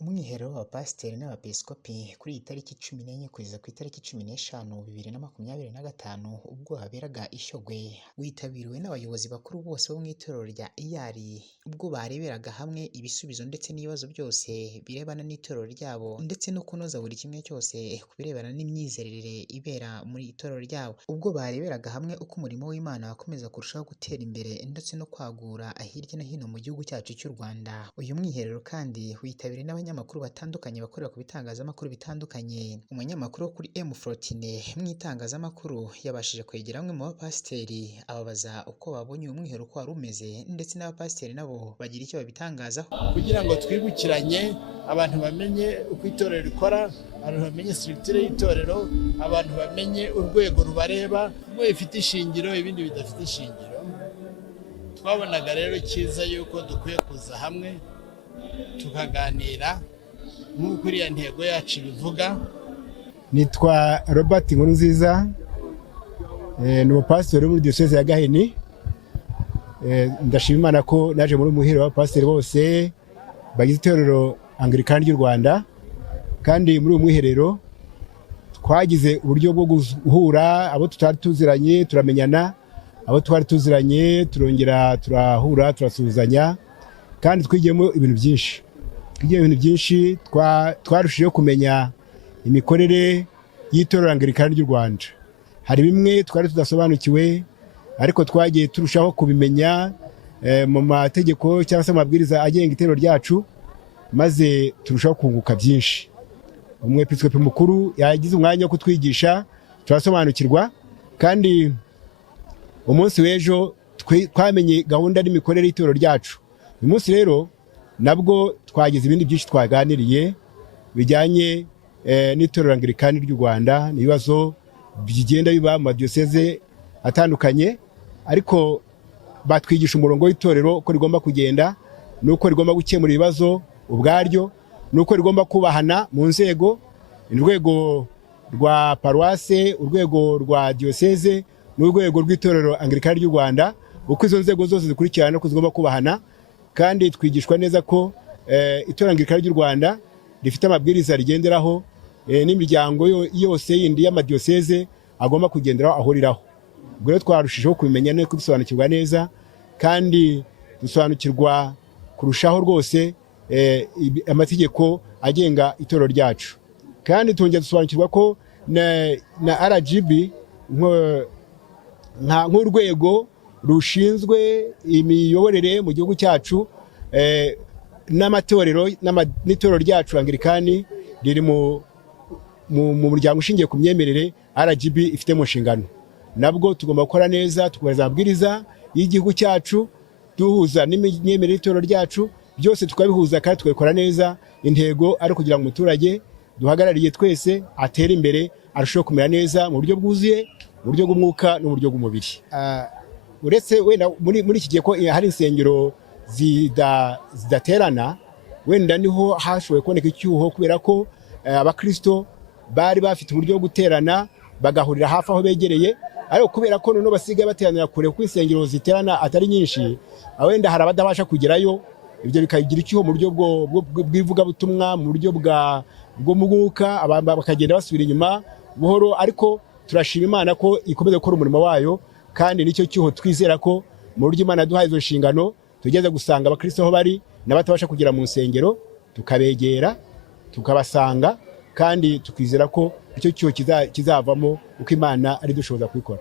Umwiherero w'abapasiteri n'abepiskopi kuri iyi tariki 14 kugeza ku itariki 15 2025 ubwo haberaga i Shyogwe, witabiriwe n'abayobozi bakuru bose bo mu itorero rya EAR, ubwo bareberaga hamwe ibisubizo ndetse n'ibibazo byose birebana n'itorero ryabo ndetse no kunoza buri kimwe cyose ku birebana n'imyizerere ibera muri itorero ryabo, ubwo bareberaga hamwe uko umurimo w'Imana wakomeza kurushaho gutera imbere ndetse no kwagura hirya no hino mu gihugu cyacu cy'u Rwanda. Uyu mwiherero kandi witabiriwe n'abanyamakuru batandukanye bakorera ku bitangazamakuru bitandukanye. Umunyamakuru wo kuri M14 mu itangazamakuru yabashije kwegera bamwe mu bapasiteri ababaza uko babonye uyu mwiherero uko wari umeze, ndetse n'abapasiteri nabo bagira icyo babitangazaho. Kugira ngo twibukiranye, abantu bamenye uko itorero rikora, abantu bamenye structure y'itorero, abantu bamenye urwego rubareba, bimwe bifite ishingiro ibindi bidafite ishingiro. Twabonaga rero cyiza yuko dukwiye kuza hamwe tukaganira nk'uko iriya ntego yacu bivuga. Nitwa Robert Nkurunziza, ni umupasiteri muri Diyoseze ya Gahini. Ndashima Imana ko naje muri umuhiro w'abapasiteri bose bagize itorero Anglikani ry'u Rwanda, kandi muri uyu mwiherero twagize uburyo bwo guhura abo tutari tuziranye turamenyana, abo twari tuziranye turongera turahura turasuhuzanya, kandi twigiyemo ibintu byinshi. Twarushijeho kumenya imikorere y'itorero Anglikani ry'u Rwanda. Hari bimwe twari tudasobanukiwe, ariko twagiye turushaho kubimenya mu mategeko cyangwa se amabwiriza agenga itorero ryacu, maze turushaho kunguka byinshi. Umwepiskopi mukuru yagize umwanya wo kutwigisha turasobanukirwa, kandi umunsi w'ejo twamenye gahunda n'imikorere y'itorero ryacu. Uyu munsi rero nabwo twagize ibindi byinshi twaganiriye bijyanye n'itorero Anglikani ry'u Rwanda, n'ibibazo bigenda biba mu madiyoseze atandukanye, ariko batwigisha umurongo w'itorero uko rigomba kugenda, n'uko rigomba gukemura ibibazo ubwaryo, n'uko rigomba kubahana mu nzego, urwego rwa paruwase, urwego rwa diyoseze n'urwego rw'itorero Anglikani ry'u Rwanda, uko izo nzego zose zikurikirana no zigomba kubahana. Kandi twigishwa neza ko itorero Anglikani ry'u Rwanda rifite amabwiriza rigenderaho, n'imiryango yose yindi y'amadiyoseze agomba kugenderaho ahuriraho. Ubwo rero twarushijeho kubimenya no kubisobanukirwa neza, kandi dusobanukirwa kurushaho rwose amategeko agenga itorero ryacu. Kandi twongera dusobanukirwa ko na RGB nk'urwego rushinzwe imiyoborere mu gihugu cyacu, n'amatorero n'itorero ryacu Anglikani riri mu muryango ushingiye ku myemerere RGB ifite mu nshingano. Nabwo tugomba gukora neza, tukubahiriza amabwiriza y'igihugu cyacu, duhuza n'imyemerere y'itorero ryacu, byose tukabihuza kandi tukabikora neza. Intego ari kugira ngo umuturage duhagarariye twese atere imbere, arusheho kumera neza mu buryo bwuzuye, mu buryo bw'umwuka no mu buryo bw'umubiri. Uretse wenda muri iki gihe ko hari insengero zidaterana, wenda niho hashoboye kuboneka icyuho, kubera ko abakristo bari bafite uburyo bwo guterana bagahurira hafi aho begereye, ariko kubera ko noneho basigaye bateranira kure kuko insengero ziterana atari nyinshi, wenda hari abadabasha kugerayo. Ibyo bikagira icyuho mu buryo bw'ivugabutumwa, mu buryo bw'umwuka, bakagenda basubira inyuma buhoro. Ariko turashima Imana ko ikomeza gukora umurimo wayo, kandi nicyo cyuho twizera ko mu buryo Imana yaduhaye izo nshingano tugeze gusanga abakristo aho bari n'abatabasha kugera mu nsengero, tukabegera tukabasanga, kandi tukizera ko icyo cyuho kizavamo uko Imana ari dushoboza kubikora.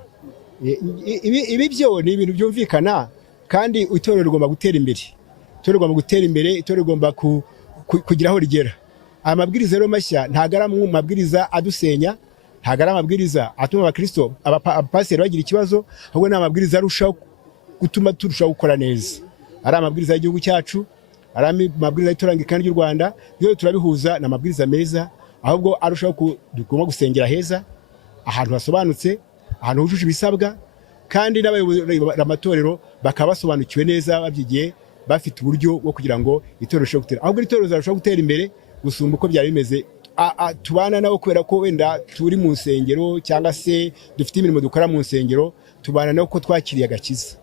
Ibi byo ni ibintu byumvikana, kandi itorero rigomba gutera imbere, itorero rigomba kugira aho rigera. Amabwiriza rero mashya ntago ari amabwiriza adusenya, ntago ari amabwiriza atuma abakristo abapasiteri bagira ikibazo, ahubwo ni amabwiriza arushaho gutuma turushaho gukora neza. Ari amabwiriza y'igihugu cyacu, ari amabwiriza y'itorero Anglikani ry'u Rwanda, byo turabihuza n'amabwiriza meza, ahubwo arushaho tugomba gusengera heza, ahantu hasobanutse, ahantu hujuje ibisabwa, kandi n'abayobozi b'amatorero bakaba basobanukiwe neza, babyigiye, bafite uburyo bwo kugira ngo itorero rirusheho gutera. Ahubwo itorero rirushaho gutera imbere gusumba uko byari bimeze. Tubana nabo kubera ko wenda turi mu nsengero cyangwa se dufite imirimo dukora mu nsengero, tubana nabo ko twakiriye agakiza.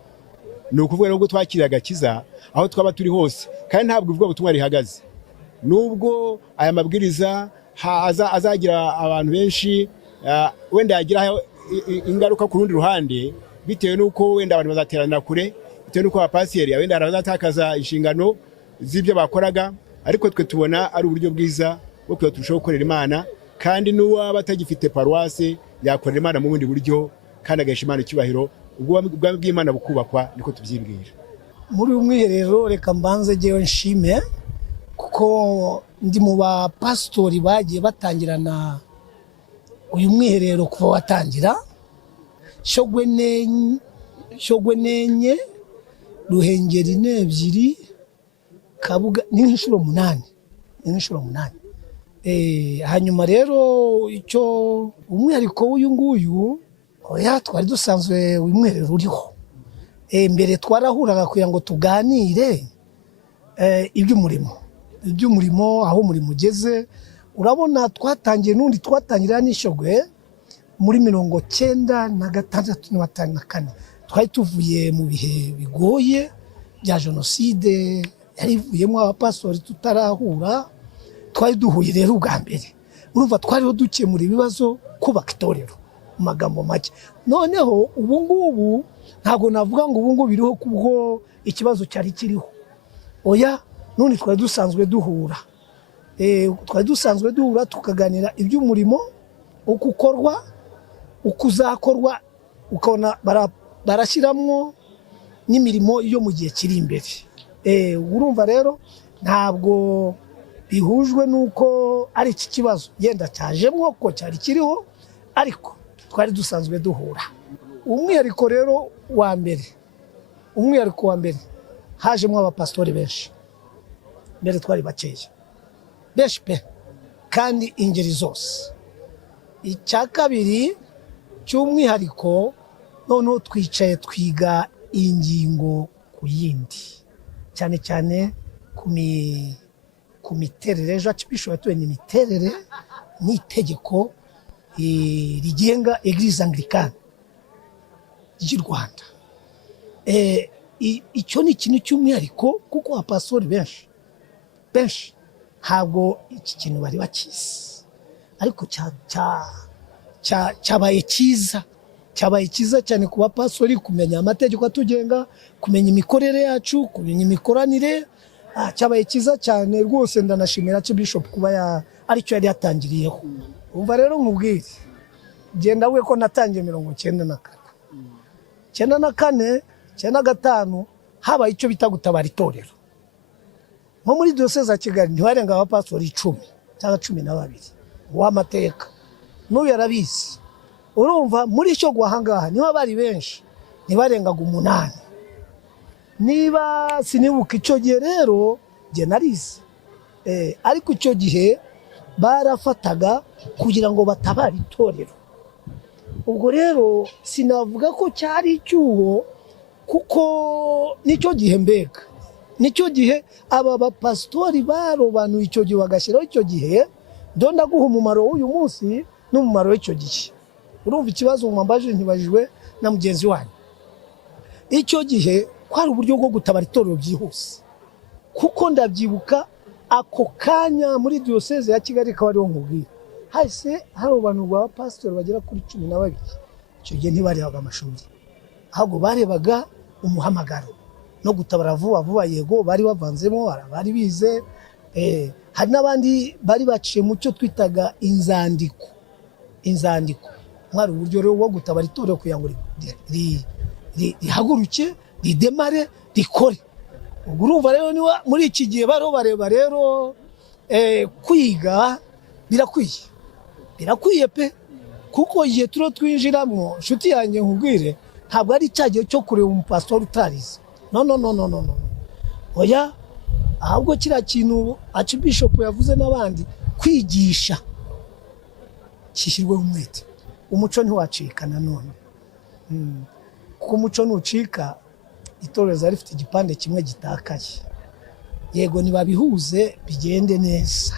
Ni ukuvuga ngo twakiriye agakiza aho twaba turi hose, kandi ntabwo ivuga ubutumwa rihagaze. nubwo aya mabwiriza azagira abantu benshi wenda yagira ingaruka ku rundi ruhande, bitewe n'uko wenda abantu bazateranira kure, bitewe n'uko abapasiteri wenda bazatakaza inshingano z'ibyo bakoraga, ariko twe tubona ari uburyo bwiza bwo kugira turushaho gukorera Imana, kandi n'uwaba atagifite paruwase yakorera Imana mu bundi buryo kandi agahesha Imana icyubahiro, ubwami bw'Imana bukubakwa, niko tubyibwira. Muri uyu mwiherero reka mbanze jyewe nshime, kuko ndi mu bapasitori bagiye batangirana uyu mwiherero kuva watangira. Shyogwe nenye, Ruhengeri n'ebyiri, Kabuga ni nk'inshuro 8. Hanyuma rero icyo umwihariko w'uyu nguyu, oya twari dusanzwe uyu mwiherero uriho. Mbere twarahuraga kugira ngo tuganire iby'umurimo, aho umurimo ugeze. Urabona twatangiye n'undi twatangirira n'Ishyogwe muri 1996. Twari tuvuye mu bihe bigoye bya jenoside, yari ivuyemo abapastori tutarahura. Twari duhuye rero ubwa mbere, urumva twariho dukemura ibibazo, kubaka itorero mu magambo make. Noneho ubu ngubu ntabwo navuga ngo ubu ngubu biriho kubwo ikibazo cyari kiriho, oya none twari dusanzwe duhura. Twari dusanzwe duhura tukaganira iby'umurimo, uko ukorwa, uko uzakorwa, ukabona barashyiramo n'imirimo yo mu gihe kiri imbere. Urumva rero ntabwo bihujwe n'uko ari iki kibazo yenda cyajemo ko cyari kiriho, ariko twari dusanzwe duhura. Umwihariko rero wa mbere, hajemo abapasitori benshi. Mbere twari bakeya, benshi pe, kandi ingeri zose. Icya kabiri cy'umwihariko, noneho twicaye twiga ingingo ku yindi, cyane cyane ku miterere. Ejo Archbishop yatuye n'imiterere n'itegeko rigenga Eglise Anglicane ry'u Rwanda. Icyo ni ikintu cy'umwihariko, kuko abapastori benshi ntabwo iki kintu bari bakizi, ariko cyabaye cyiza cyane ku bapastori kumenya amategeko atugenga, kumenya imikorere yacu, kumenya imikoranire. Cyabaye cyiza cyane rwose. Ndanashimira Archbishop kuba aricyo yari yatangiriyeho. Umva rero nkubwire, genda we ko natangiye 1994, 95 habaye icyo bita gutabara itorero. Nko muri diyoseze ya Kigali ntibarenga abapastori 10 cyangwa 12 w'amateka, n'uyu yarabizi. Urumva muri Shyogwe ahangaha niho bari benshi, ntibarengaga 8. Niba sinibuka icyo gihe rero jye narize, ariko icyo gihe barafataga kugira ngo batabare itorero. Ubwo rero sinavuga ko cyari icyuho, kuko nicyo gihe mbega, nicyo gihe aba bapasitori barobanuye icyo gihe bagashyiraho icyo gihe. Ndonda guha umumaro w'uyu munsi n'umumaro w'icyo gihe. Urumva ikibazo mwambaje ntibajijwe na mugenzi wanyu. Icyo gihe kwari uburyo bwo gutabara itorero byihuse, kuko ndabyibuka ako kanya muri diyoseze ya Kigali akaba ariho nkubwira, hahise harobanurwa abapasitori bagera kuri 12. Icyo gihe ntibarebaga amashuri, ahubwo barebaga umuhamagaro no gutabara vuba. Yego bari bavanzemo, bari bize, hari n'abandi bari baciye mu cyo twitaga inzandiko. Mwari uburyo rero bwo gutabara itorero kugira ngo rihaguruke, ridemare, rikore. Ubwo urumva rero niba muri iki gihe bareba rero kwiga birakwiye pe, kuko igihe turo twinjiramo, nshuti yanjye nkubwire, ntabwo ari cyagiye cyo kureba umupastori utarize. No. Oya, ahubwo kiriya kintu Archbishop yavuze n'abandi, kwigisha kishyirweho umwete. Umuco ntiwacika nanone, kuko umuco nucika itorero rifite igipande kimwe gitakaye. Yego nibabihuze bigende neza,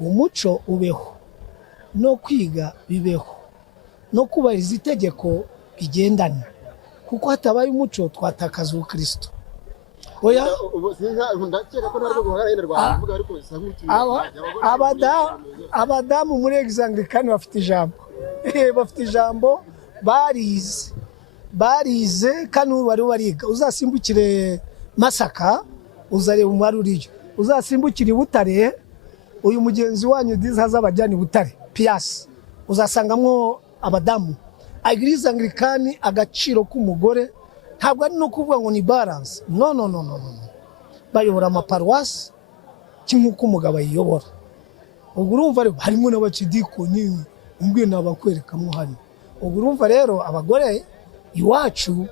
umuco ubeho, no kwiga bibeho, no kubahiriza itegeko bigendane, kuko hatabaye umuco twatakaza ubukristo. oya ndakeka ko ntabwo guhagararira Rwanda mvuga ariko abadamu muri Anglikani bafite ijambo bafite ijambo, barize kandi bari bariga. Uzasimbukire Masaka uzareba umwari uriyo, uzasimbukire Butare uyu mugenzi wanyu dizaza abajyani Butare Pias uzasangamo abadamu. Eglise Anglikani agaciro k'umugore ntabwo ari no kuvuga ngo ni balance, no, bayobora amaparuwasi kimwe uko umugabo ayiyobora. Ubwo urumva rero harimo n'abakidikoni umbwiye nabakwerekamo hano. Ubwo urumva rero abagore iwacu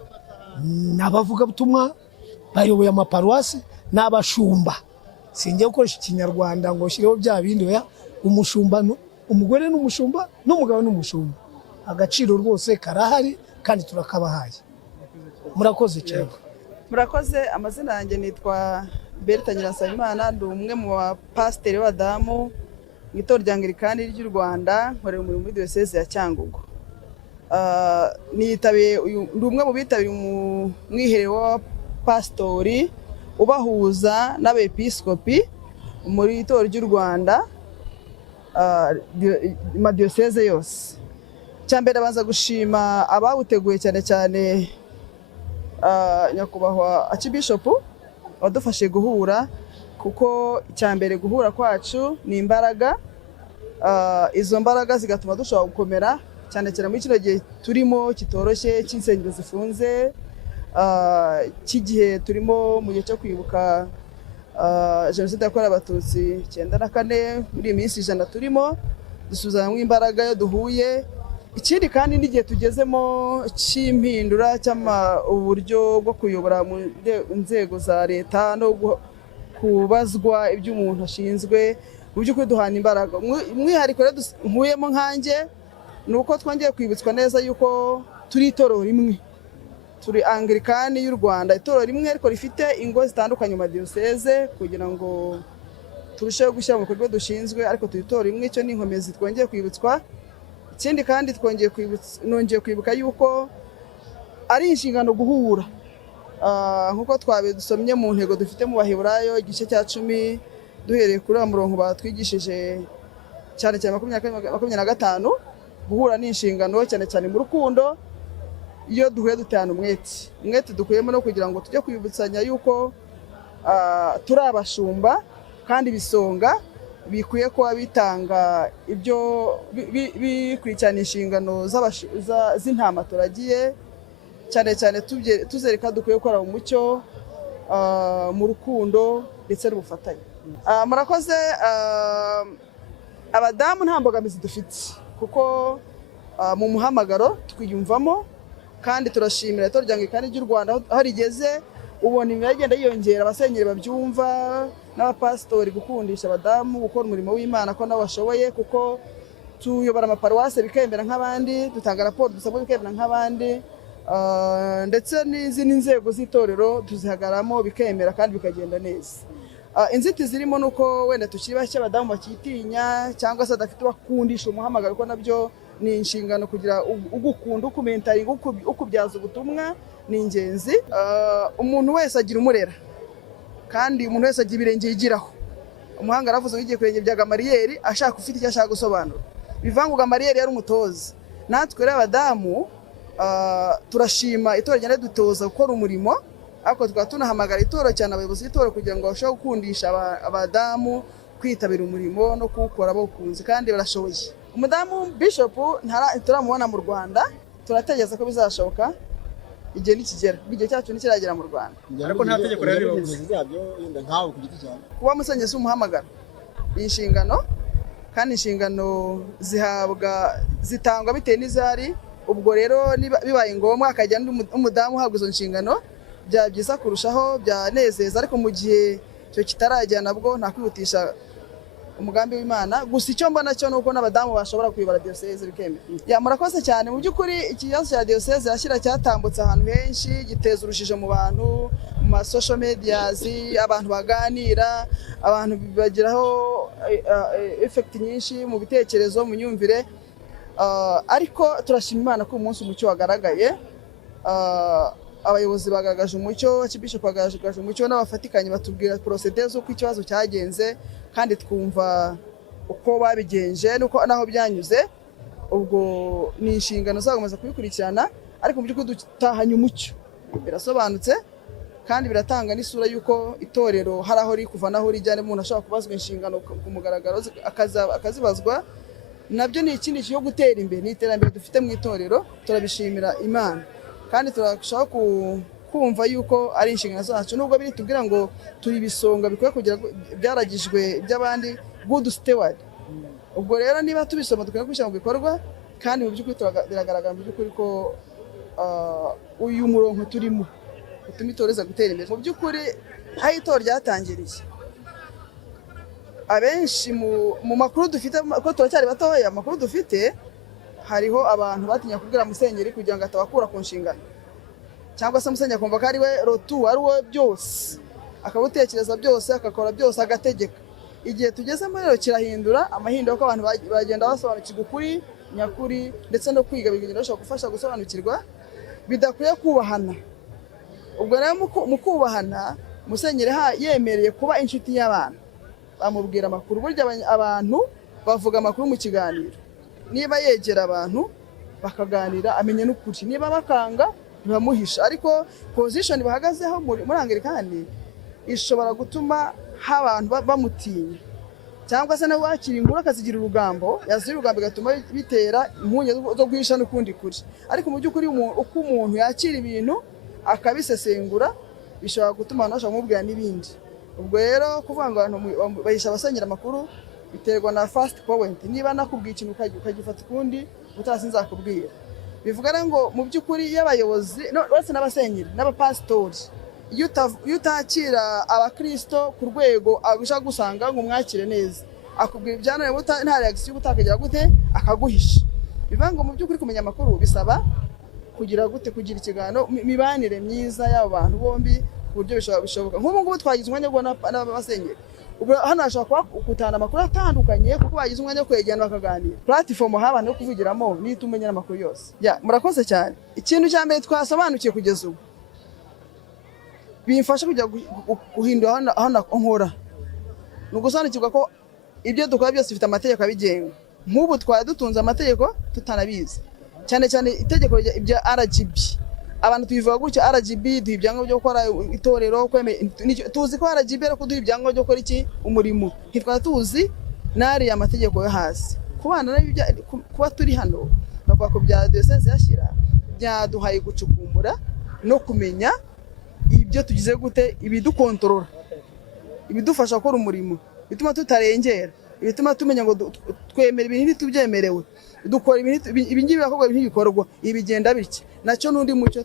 n'abavuga butumwa bayoboye amaparuwasi n'abashumba. Singiye gukoresha ikinyarwanda ngo shireho bya bindi oya, umushumba umugore n'umushumba n'umugabo n'umushumba, agaciro rwose karahari kandi turakabahaye. Murakoze cyane. Murakoze. Amazina yanjye nitwa Berta Nyirasabimana, ndi umwe mu bapasiteri b'abadamu mu itorero rya Anglikani ry'u Rwanda, nkorera umurimo muri diyoseze ya Cyangugu. Ndi umwe mu bitabiriye umwiherero w'abapasitori ubahuza n'abepiskopi muri itorero ry'u Rwanda, amadiyoseze yose. Cyambere abanza gushima abawuteguye cyane cyane nyakubahwa Archbishop wadufashe guhura, kuko cyambere guhura kwacu ni imbaraga, izo mbaraga zigatuma dushobora gukomera cyane cyane muri kino gihe turimo kitoroshye cy'insengero zifunze, cy'igihe turimo mu gihe cyo kwibuka jenoside yakorewe abatutsi 94, muri iyi minsi 100 turimo dusuzanamo imbaraga yo duhuye. Ikindi kandi n'igihe tugezemo cy'impindura uburyo bwo kuyobora mu nzego za leta no kubazwa ibyo umuntu ashinzwe, mu by'ukuri duhana imbaraga. Umwihariko rero nkuyemo nkanjye ni uko twongeye kwibutswa neza yuko turi itorero rimwe, turi Anglikani y'u Rwanda, itorero rimwe ariko rifite ingo zitandukanye mu madiyoseze, kugira ngo turusheho gushyira mu bikorwa dushinzwe, ariko turi itorero rimwe. Icyo ni inkomezi twongeye kwibutswa. Ikindi kandi nongeye kwibuka yuko ari inshingano guhura, nk'uko dusomye mu ntego dufite mu Baheburayo igice cya 10 duhereye kuri murongo batwigishije cyane cyane 25. Guhura ni inshingano cyane cyane mu rukundo. Iyo duhuye dutana umwete dukuyemo no kugira ngo tujye kwibutsanya yuko turi abashumba kandi bisonga bikwiye kuba bitanga ibyo bikurikirana inshingano z'intama turagiye, cyane cyane tuzereka dukwiye gukora mu mucyo, mu rukundo ndetse n'ubufatanye. Murakoze. Abadamu nta mbogamizi dufite, kuko mu muhamagaro twiyumvamo, kandi turashimira itorero rya Anglikani ry'u Rwanda aho rigeze. Ubona imibare igenda yiyongera, abasenyeri babyumva n'abapasitori gukundisha abadamu gukora umurimo w'Imana ko nabo bashoboye, kuko tuyobora amaparuwase bikemera nk'abandi, dutanga raporo dusabwa bikemera nk'abandi, ndetse n'izindi nzego z'itorero tuzihagaramo bikemera kandi bikagenda neza. Inzitizi zirimo nuko wenda tukiri bake abadamu bakitinya cyangwa se adafite bakundisha umuhamagaro, ko nabyo ni inshingano kugira ugukunda, ukumentaringa, ukubyaza ubutumwa ni ingenzi. Umuntu wese agira umurera kandi umuntu wese agira ibirenge yigiraho. Umuhanga aravuze ngo igiye kurenge bya Gamariyeri ashaka ufite icyo ashaka gusobanura. Bivanguga Gamariyeri yari umutoza. Natwe rero abadamu turashima itorero ryane dutoza gukora umurimo, ariko tukaba tunahamagara itorero cyane abayobozi b'itorero kugira ngo bashobore gukundisha abadamu kwitabira umurimo no kuwukora bawukunze kandi barashoboye. Umudamu Bishop turamubona mu Rwanda, turategeza ko bizashoboka igihe nikigera, igihe cyacu nikiragera mu Rwanda. Ariko nta tegeko rero bizabyo yenda nkawe ku giti cyawe. Kuba musenyezi umuhamagara inshingano, kandi inshingano zitangwa bitewe n'izari. Ubwo rero bibaye ngombwa akajya umudamu uhabwa izo nshingano, bya byiza kurushaho, byanezeza. Ariko mu gihe cyo kitarajya nabwo nta kwihutisha umugambi w'Imana. Gusa icyo mbona cyo nuko n'abadamu bashobora kuyobora diyoseze bikemera. Murakoze cyane. Mu by'ukuri ikibazo cya diyoseze yashyira cyatambutse ahantu henshi, giteza urushije mu bantu, mu ma social medias, abantu baganira, abantu bagiraho effect nyinshi mu bitekerezo, mu myumvire. Ariko turashima Imana ko umunsi umucyo wagaragaye. abayobozi bagaragaje umucyo, Archbishop bagaragaje umucyo, n'abafatikanye batubwira procedure z'uko ikibazo cyagenze, kandi twumva uko babigenje naho byanyuze. Ubwo ni inshingano zakomeza kubikurikirana, ariko mu by'ukuri dutahanye umucyo, birasobanutse kandi biratanga n'isura y'uko itorero hari aho kuva naho rijyane, umuntu ashobora kubazwa inshingano ku mugaragaro akazibazwa. Nabyo ni ikindi cyo gutera imbere, ni iterambere dufite mu itorero, turabishimira Imana kandi turashaka kumva yuko ari inshingano zacu, nubwo biri tubwira ngo turi ibisonga bikwiye kugira byaragijwe by'abandi, good steward. Ubwo rero niba tubisoma tukwiye kubishyira mu bikorwa, kandi mu by'ukuri biragaragara mu by'ukuri ko uyu murongo turimo utuma itoreza gutera imbere. Mu by'ukuri aho itorero ryatangiriye, abenshi mu makuru dufite ko turacyari batoya, amakuru dufite hariho abantu batinya kubwira musenyeri kugira ngo atabakura ku nshingano, cyangwa se musenyeri akumva ko ari we rotu, ari we byose, akabutekereza byose, akakora byose, agategeka. Igihe tugezemo rero kirahindura, amahinduka ko abantu bagenda basobanukirwa ukuri nyakuri, ndetse no kwiga bigenda bishobora gufasha gusobanukirwa, bidakwiye kubahana. Ubwo rero mu kubahana, musenyeri yemereye kuba inshuti y'abantu, bamubwira amakuru. Burya abantu bavuga amakuru mu kiganiro, niba yegera abantu bakaganira amenye n'ukuri, niba bakanga ntibamuhisha. Ariko position bahagazeho muri Anglikani ishobora gutuma abantu bamutinya, cyangwa se nawe wakira inkuru akazigira urugambo, yazira urugambo bigatuma bitera impunye zo guhisha n'ukundi kuri. Ariko mu by'ukuri uko umuntu yakira ibintu akabisesengura, bishobora gutuma abantu bashobora kumubwira n'ibindi. Ubwo rero kuvuga ngo abantu bahisha abasenyera amakuru biterwa na fast point. Niba nakubwiye ikintu ukagifata ukundi utasinzakubwira, bivuga rero ngo mu by'ukuri y'abayobozi bose n'abasenyeri n'abapasitori, iyo utakira abakristo ku rwego agusha gusanga ngo mwakire neza, akubwira ibyana nta reaction utakagira gute, akaguhisha. Bivuga ngo mu by'ukuri kumenya amakuru bisaba kugira ikiganiro, mibanire myiza y'abo bantu bombi ku buryo bishoboka. Nk'ubu ngubu twagize umwanya wo n'abasenyeri, ubwo hano hashobora kuba gutana amakuru atandukanye kuko bagize umwanya wo kwegerana bakaganira. Platform haba no kuvugiramo ni tumenyera amakuru yose. Murakoze cyane. Ikintu cya mbere twasobanukiye kugeza ubu bimfasha kujya guhindura aho nkora, ni ugusobanukirwa ko ibyo dukora byose bifite amategeko abigenga. Nk'ubu twari dutunze amategeko tutanabizi, cyane cyane itegeko rya RGB. Abantu tubivuga gutya, RGB duha ibyangombwa byo gukora itorero, tuzi ko RGB ari kuduha ibyangombwa byo gukora iki, umurimo. Ntitwara tuzi n'ari amategeko yo hasi. Kuba turi hano bavuga ko bya diocese yashyira byaduhaye gucukumbura no kumenya ibyo tugize gute, ibidukontorora, ibidufasha gukora umurimo, bituma tutarengera, bituma tumenya ngo twemera ibintu tubyemerewe, dukora ibingibi bikorwa ntibikorwa, ibigenda bityo. Nacyo n'undi mucyo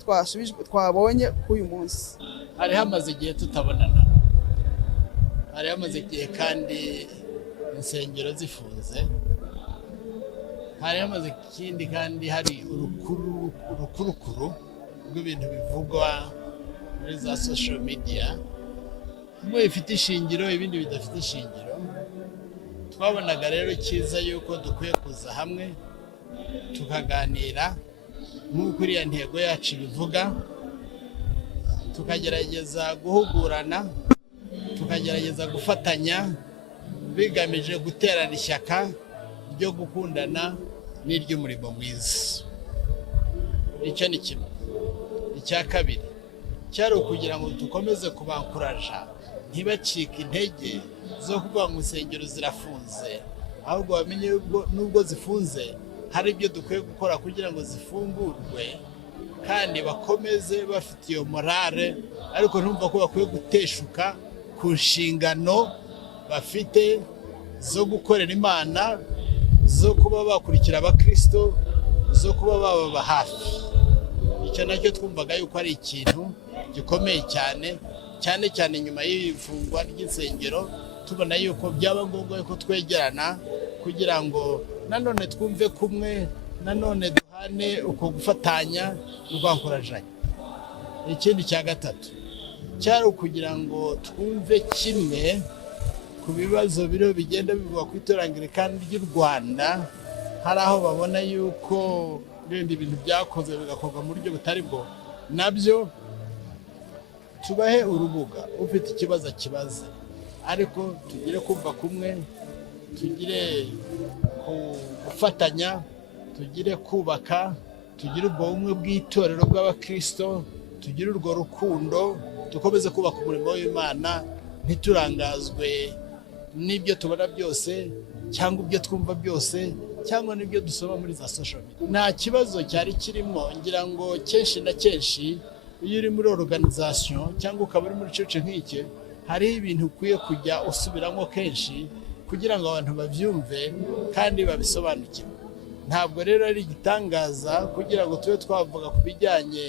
twabonye k'uyu munsi. Hari hamaze igihe tutabonana, hari hamaze igihe kandi insengero zifunze, hari hamaze ikindi kandi hari urukurukuru rw'ibintu bivugwa muri za social media, bimwe bifite ishingiro ibindi bidafite ishingiro. Twabonaga rero cyiza yuko dukwiye kuza hamwe tukaganira nk'uko iriya ntego yacu bivuga, tukagerageza guhugurana, tukagerageza gufatanya, bigamije guterana ishyaka ryo gukundana n'iry'umurimo mwiza. Icyo ni kimwe. Icya kabiri cyari ukugira ngo dukomeze kubankuraja, ntibacike intege zo kuvuga ngo insengero zirafunze, ahubwo bamenye nubwo zifunze hari ibyo dukwiye gukora kugira ngo zifungurwe, kandi bakomeze bafite iyo morale, ariko ntumva ko bakwiye guteshuka ku nshingano bafite zo gukorera Imana, zo kuba bakurikira abakristo, zo kuba bababa hafi. Icyo nacyo twumvaga yuko ari ikintu gikomeye cyane, cyane cyane nyuma y'ifungwa ry'insengero. Tubona yuko byaba ngombwa yuko twegerana kugira ngo nanone twumve kumwe, nanone duhane uko gufatanya n'urwankurajanya. Ikindi cya gatatu cyari ukugira ngo twumve kimwe ku bibazo biriho bigenda bivugwa ku itorero Anglikani ry'u Rwanda. Hari aho babona yuko ibindi bintu byakozwe bigakorwa mu buryo butari bwo, nabyo tubahe urubuga, ufite ikibazo akibaze, ariko tugire kumva kumwe, tugire gufatanya, tugire kubaka, tugire ubwo bumwe bw'itorero bw'abakristo, tugire urwo rukundo, dukomeze kubaka umurimo w'Imana, ntiturangazwe n'ibyo tubona byose cyangwa ibyo twumva byose cyangwa n'ibyo dusoma muri za social media. Nta kibazo cyari kirimo, ngira ngo kenshi na kenshi iyo uri muri organisation cyangwa ukaba uri muri church nk'iki, hariho ibintu ukwiye kujya usubiramo kenshi kugira ngo abantu babyumve kandi babisobanukirwe. Ntabwo rero ari igitangaza kugira ngo tube twavuga ku bijyanye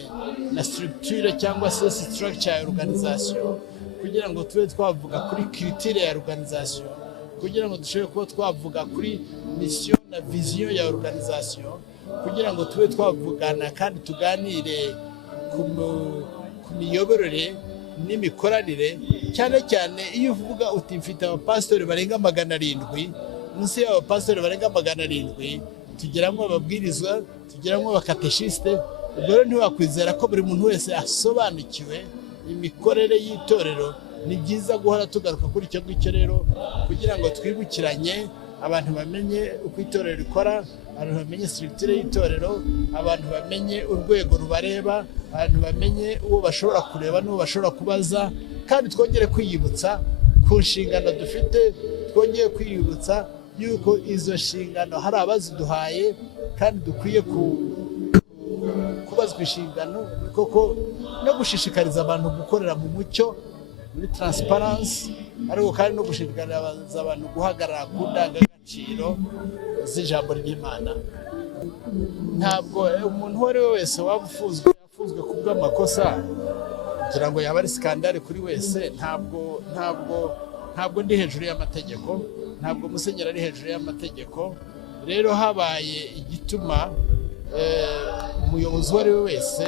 na structure cyangwa se structure ya organisation, kugira ngo tube twavuga kuri culture ya organisation, kugira ngo dushobore kuba twavuga kuri mission na vision ya organisation, kugira ngo tube twavugana kandi tuganire ku miyoborere n'imikoranire, cyane cyane iyo uvuga uti mfite abapastori barenga 700, munsi y'abapastori barenga 700 tugeramo ababwirizwa, tugeramo abakateshiste. Ubwo rero ntiwakwizera ko buri muntu wese asobanukiwe imikorere y'itorero. Ni byiza guhora tugaruka kuri icyo ngicyo rero, kugira ngo twibukiranye, abantu bamenye uko itorero rikora, abantu bamenye structure y'itorero, abantu bamenye urwego rubareba, abantu bamenye uwo bashobora kureba n'uwo bashobora kubaza, kandi twongere kwiyibutsa ku nshingano dufite, twongeye kwiyibutsa yuko izo nshingano hari abaziduhaye kandi dukwiye kubazwa inshingano, koko no gushishikariza abantu gukorera mu mucyo, muri transparency, ariko kandi no gushishikariza abantu guhagarara ku ndangagaciro z'ijambo ry'Imana. Ntabwo umuntu uwo ari we wese waba yafuzwe ku bw'amakosa kugira ngo yaba ari skandale kuri wese. Ntabwo ndi hejuru y'amategeko, ntabwo musenyeri ari hejuru y'amategeko. Rero habaye igituma umuyobozi uwo ari we wese,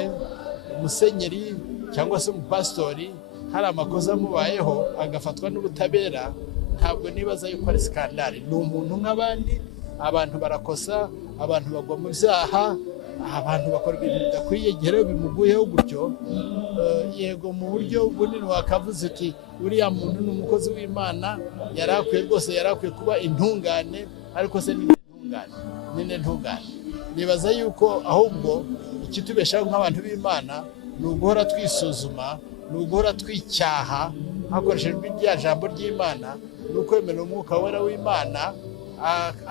umusenyeri cyangwa se umupastori, hari amakosa amubayeho agafatwa n'ubutabera, ntabwo nibaza yuko ari skandale. Ni umuntu nk'abandi, abantu barakosa, abantu bagwa mu byaha, abantu bakora ibintu bidakwiye, igihe rero bimuguyeho gutyo, yego mu buryo bunini wakavuze uti uriya muntu ni umukozi w'Imana, yarakwiye rwose, yarakwiye kuba intungane, ariko se ni intungane. Nibaza yuko ahubwo ikitubeshaho nk'abantu b'Imana ni uguhora twisuzuma, ni uguhora twicyaha hakoreshejwe irya jambo ry'Imana, ni ukwemera umwuka wera w'Imana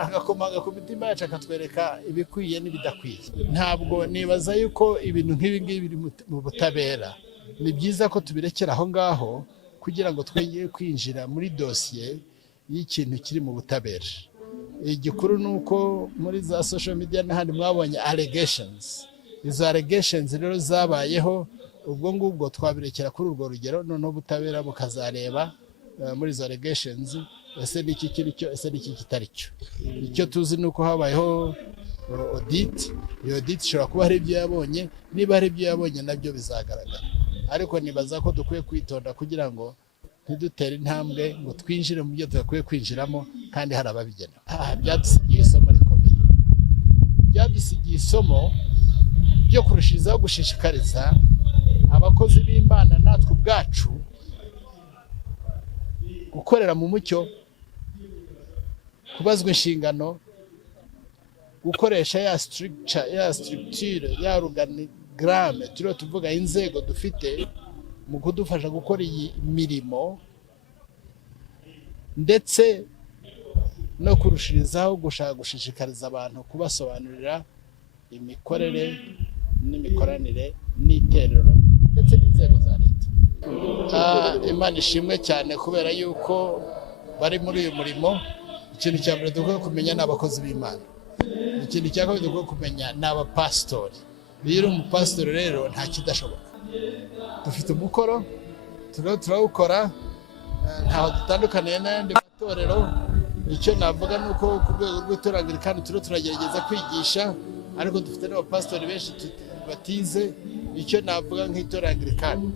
agakomanga ku mitima yacu akatwereka ibikwiye n'ibidakwiye. Ntabwo nibaza yuko ibintu nk'ibi ngibi biri mu butabera. Ni byiza ko tubirekera aho ngaho kugira ngo twegeye kwinjira muri dosiye y'ikintu kiri mu butabera. Igikuru ni uko muri za social media n'ahandi mwabonye allegations. Izo allegations rero zabayeho, ubwo ngubwo twabirekera kuri urwo rugero, noneho ubutabera bukazareba muri izo allegations ese niki kiri cyo, ese niki kitari cyo. Icyo tuzi nuko habayeho audit. Iyo audit ishobora kuba hari ibyo yabonye, niba hari ibyo yabonye nabyo bizagaragara, ariko nibaza ko dukwiye kwitonda kugira ngo ntidutere intambwe ngo twinjire mu byo tudakwiye kwinjiramo kandi hari ababigenewe. Byadusigiye isomo rikomeye, byadusigiye isomo ryo kurushirizaho gushishikariza abakozi b'Imana natwe ubwacu gukorera mu mucyo, kubazwa inshingano, gukoresha ya structure, ya organigramme turiho tuvuga inzego dufite mu kudufasha gukora iyi mirimo, ndetse no kurushirizaho gushaka gushishikariza abantu, kubasobanurira imikorere n'imikoranire n'iterero ndetse n'inzego za leta. Imana ishimwe cyane kubera yuko bari muri uyu murimo. Ikintu cya mbere dukwiye kumenya ni abakozi b'Imana. Ikintu cya kabiri dukwiye kumenya ni abapasitori. Iyo uri umupasitori rero nta kidashoboka. Dufite umukoro, turawukora, ntaho dutandukaniye n'ayandi matorero. Icyo navuga ni uko ku rwego rw'itorero Anglikani turagerageza kwigisha, ariko dufite n'abapasitori benshi batize. Icyo navuga nk'itorero Anglikani,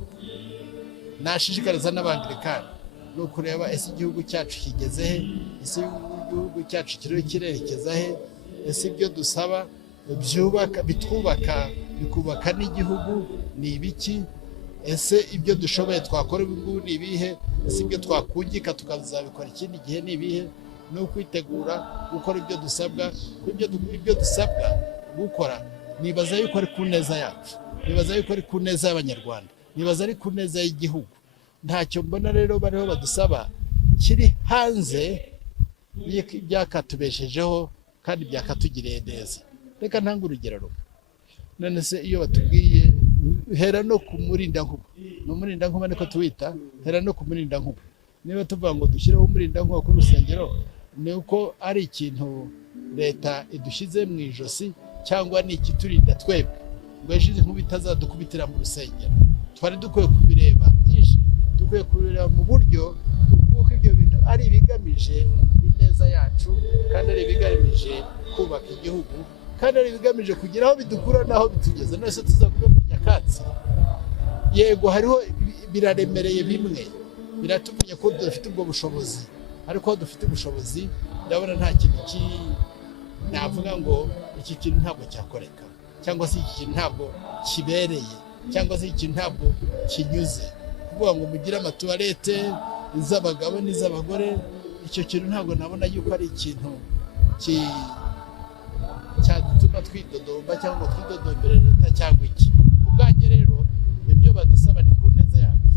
nashishikariza n'Abanglikani ni ukureba ese igihugu cyacu kigeze he, ese igihugu cyacu kiriho kirerekeza he, ese ibyo dusaba bitwubaka bikubaka n'igihugu ni ibiki, ese ibyo dushoboye twakora ubu ngubu ni ibihe, ese ibyo twakungika tukazabikora ikindi gihe ni ibihe. Ni ukwitegura gukora ibyo dusabwa, ibyo dusabwa gukora nibaza yuko ari ku neza yacu, nibaza yuko ari ku neza y'Abanyarwanda, nibaza ari ku neza y'igihugu. Ntacyo mbona rero bariho badusaba kiri hanze byakatubeshejeho kandi byakatugiriye neza. Reka ntange urugero rumwe. None se iyo batubwiye hera no ku murindankuba, ni umurindankuba niko tuwita, hera no ku murindankuba. Niba tuvuga ngo dushyireho umurindankuba ku rusengero, ni uko ari ikintu leta idushyize mu ijosi cyangwa ni ikiturinda twebwe ngo ejo inkuba itazadukubitira mu rusengero. Twari dukwiye kubireba byinshi, dukwiye kubireba mu buryo bw'uko ibyo bintu ari ibigamije ineza yacu, kandi ari ibigamije kubaka igihugu, kandi ari ibigamije kugira aho bidukura n'aho bitugeza. None se tuzavuga muri nyakatsi, yego hariho biraremereye, bimwe biratumenye ko dufite ubwo bushobozi, ariko aho dufite ubushobozi ndabona nta kintu navuga ngo iki kintu ntabwo cyakoreka, cyangwa se iki kintu ntabwo kibereye, cyangwa se iki kintu ntabwo kinyuze. Kuvuga ngo mugire amatuwarete iz'abagabo n'iz'abagore, icyo kintu ntabwo nabona yuko ari ikintu cyadutuma twidodomba cyangwa twidodombere leta cyangwa iki. Ubwanjye rero ibyo badusaba ni ku neza yacu.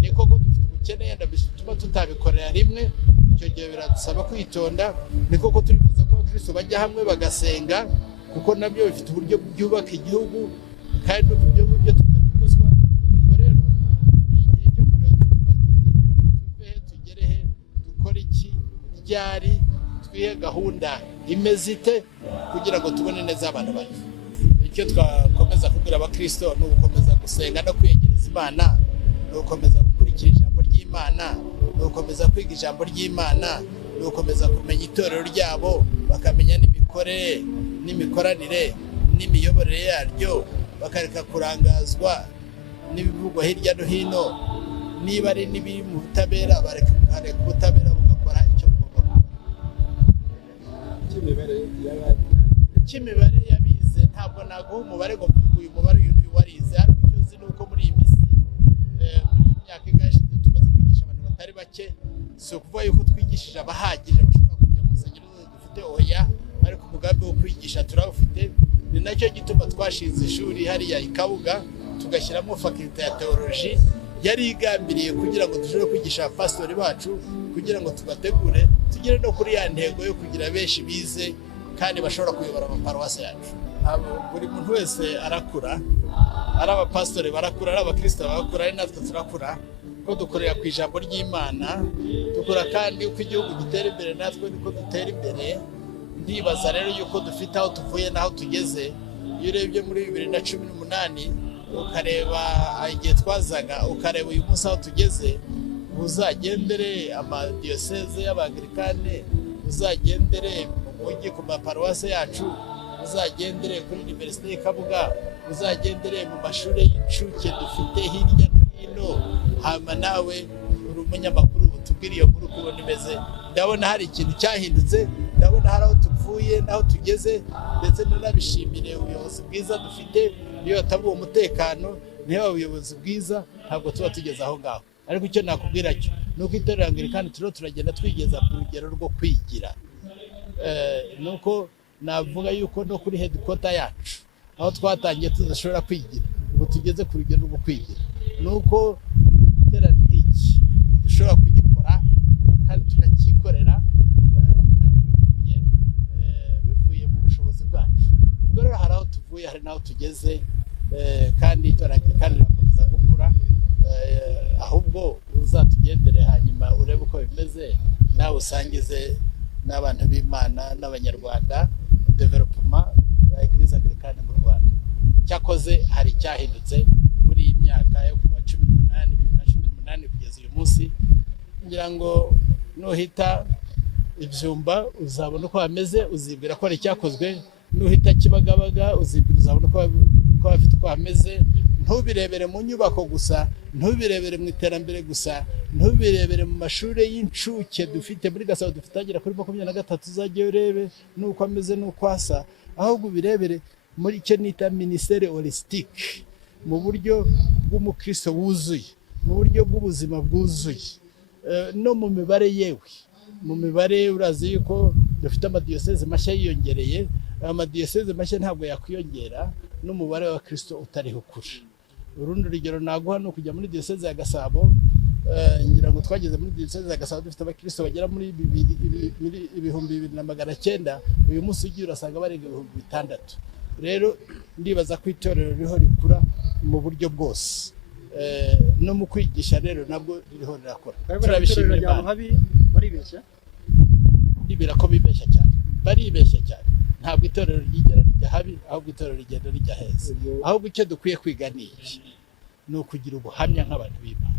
Ni koko dufite ubukene, yenda bituma tutabikorera rimwe, icyo gihe biradusaba kwitonda. Ni koko turifuza ko abakristo bajya hamwe bagasenga, kuko nabyo bifite uburyo byubaka igihugu, kandi uburyo tutabikozwa. Ubwo rero ni igihe cyo kureba tuve he tugere he, dukora iki, ryari, twihe gahunda imeze ite kugira ngo tubone neza abantu bacu. Icyo twakomeza kubwira abakristo ni ugukomeza gusenga no kwegereza Imana, ni ugukomeza gukurikira ijambo ry'Imana, ni ugukomeza kwiga ijambo ry'Imana, ni ugukomeza kumenya itorero ryabo, bakamenya n'imikorere n'imikoranire n'imiyoborere yaryo, bakareka kurangazwa n'ibivugwa hirya no hino. Niba ari n'ibiri mu butabera, bareka ubutabera bugakora icyo bugomba gukora. Cy'imibare yabize ntabwo naguha umubare ngo mvuge uyu mubare uyu n'uyu warize, ariko icyo nzi ni uko muri iyi minsi, muri iyi myaka igashize tumaze kwigisha abantu batari bake. Si ukuvuga yuko twigishije abahagije bashobora kujya mu nsengero dufite, oya, ariko umugambi wo kwigisha turawufite. Ni nacyo gituma twashinze ishuri hariya i Kabuga, tugashyiramo fakulite ya teoloji, yari igambiriye kugira ngo dushobore kwigisha abapasitori bacu, kugira ngo tubategure tugere no kuri ya ntego yo kugira benshi bize kandi bashobora kuyobora amaparuwasi yacu. Buri muntu wese arakura, ari abapasitori barakura, ari abakristo barakura, ari natwe turakura, ko dukorera ku ijambo ry'Imana, dukora kandi uko igihugu gitera imbere natwe niko dutera imbere. Ndibaza rero yuko dufite aho tuvuye n'aho tugeze. Iyo urebye muri 2018 ukareba igihe twazaga, ukareba uyu munsi aho tugeze, uzagendere amadiyoseze y'Abanglikane, uzagendere mu mujyi ku maparuwase yacu, uzagendere kuri Universite y'i Kabuga, uzagendere mu mashuri y'incuke dufite hirya no hino. Hama nawe uri umunyamakuru, utubwire iyo nkuru kubona imeze. Ndabona hari ikintu cyahindutse, ndabona hari aho tuvuye n'aho tugeze, ndetse nanabishimire ubuyobozi bwiza dufite. Iyo hataba uwo mutekano, niyo ubuyobozi bwiza, ntabwo tuba tugeze aho ngaho. Ariko icyo nakubwira cyo ni uko itorero Anglikani turagenda twigeza ku rugero rwo kwigira. Nuko navuga yuko no kuri headquarter yacu, aho twatangiye tudashobora kwigira, ubu tugeze ku rugero rwo kwigira. Nuko iterano iki dushobora kugikora kandi tukakikorera, kandi bivuye mu bushobozi bwacu. Ubwo rero hari aho tuvuye, hari n'aho tugeze, kandi itorero Anglikani rirakomeza gukura. Ahubwo uzatugendere hanyuma urebe uko bimeze, nawe usangize n'abantu b'Imana n'Abanyarwanda development ya Eglise Anglikane mu Rwanda. Cyakoze hari icyahindutse muri iyi myaka yo kuva 2018 kugeza uyu munsi. Ngira ngo nuhita Ibyumba uzabona uko hameze, uzibwira ko ari icyakozwe. Nuhita Kibagabaga uzabona ko hafite uko hameze. Ntubirebere mu nyubako gusa, ntubirebere mu iterambere gusa, ntubirebere mu mashuri y'incuke dufite muri Gasabo, dufite agera kuri 23. Uzajye urebe nuko ameze nuko asa, ahubwo birebere muri icyo nita ministere holistique, mu buryo bw'umukristo wuzuye, mu buryo bw'ubuzima bwuzuye, no mu mibare yewe. Mu mibare urazi yuko dufite amadiyoseze mashya yiyongereye. Amadiyoseze mashya ntabwo yakwiyongera n'umubare w'abakristo utariho ukura. Urundi rugero naguha ni ukujya muri diyoseze ya Gasabo. Ngira ngo twageze muri diyoseze ya Gasabo dufite abakristo bagera muri 2,900. Uyu munsi ugiye urasanga barenga 6,000. Rero ndibaza ko itorero ririho rikura mu buryo bwose, no mu kwigisha rero nabwo ririho rirakora. Turabishimira Imana. Ndibira ko bibeshya cyane, baribeshya cyane. Ntabwo itorero ryigera rijya habi, ahubwo itorero rigenda rijya heza. Ahubwo icyo dukwiye kwiga ni iki, ni ukugira ubuhamya nk'abantu b'Imana.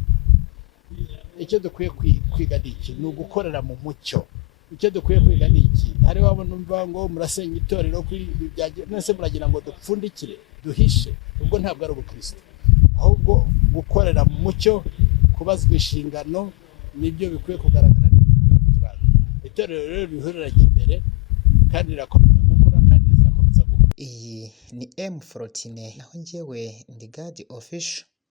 Icyo dukwiye kwiga ni iki, ni ugukorera mu mucyo. Icyo dukwiye kwiga ni iki, hari wabo numva ngo murasenya itorero nese muragira ngo dupfundikire duhishe, ubwo ntabwo ari ubukristo. Ahubwo gukorera mu mucyo, kubazwa inshingano, nibyo bikwiye kugaragara. Itorero rero rihurira imbere kandi rirakomeza gukura kandi rizakomeza gukura. Iyi ni M14 naho njyewe ndi God Official.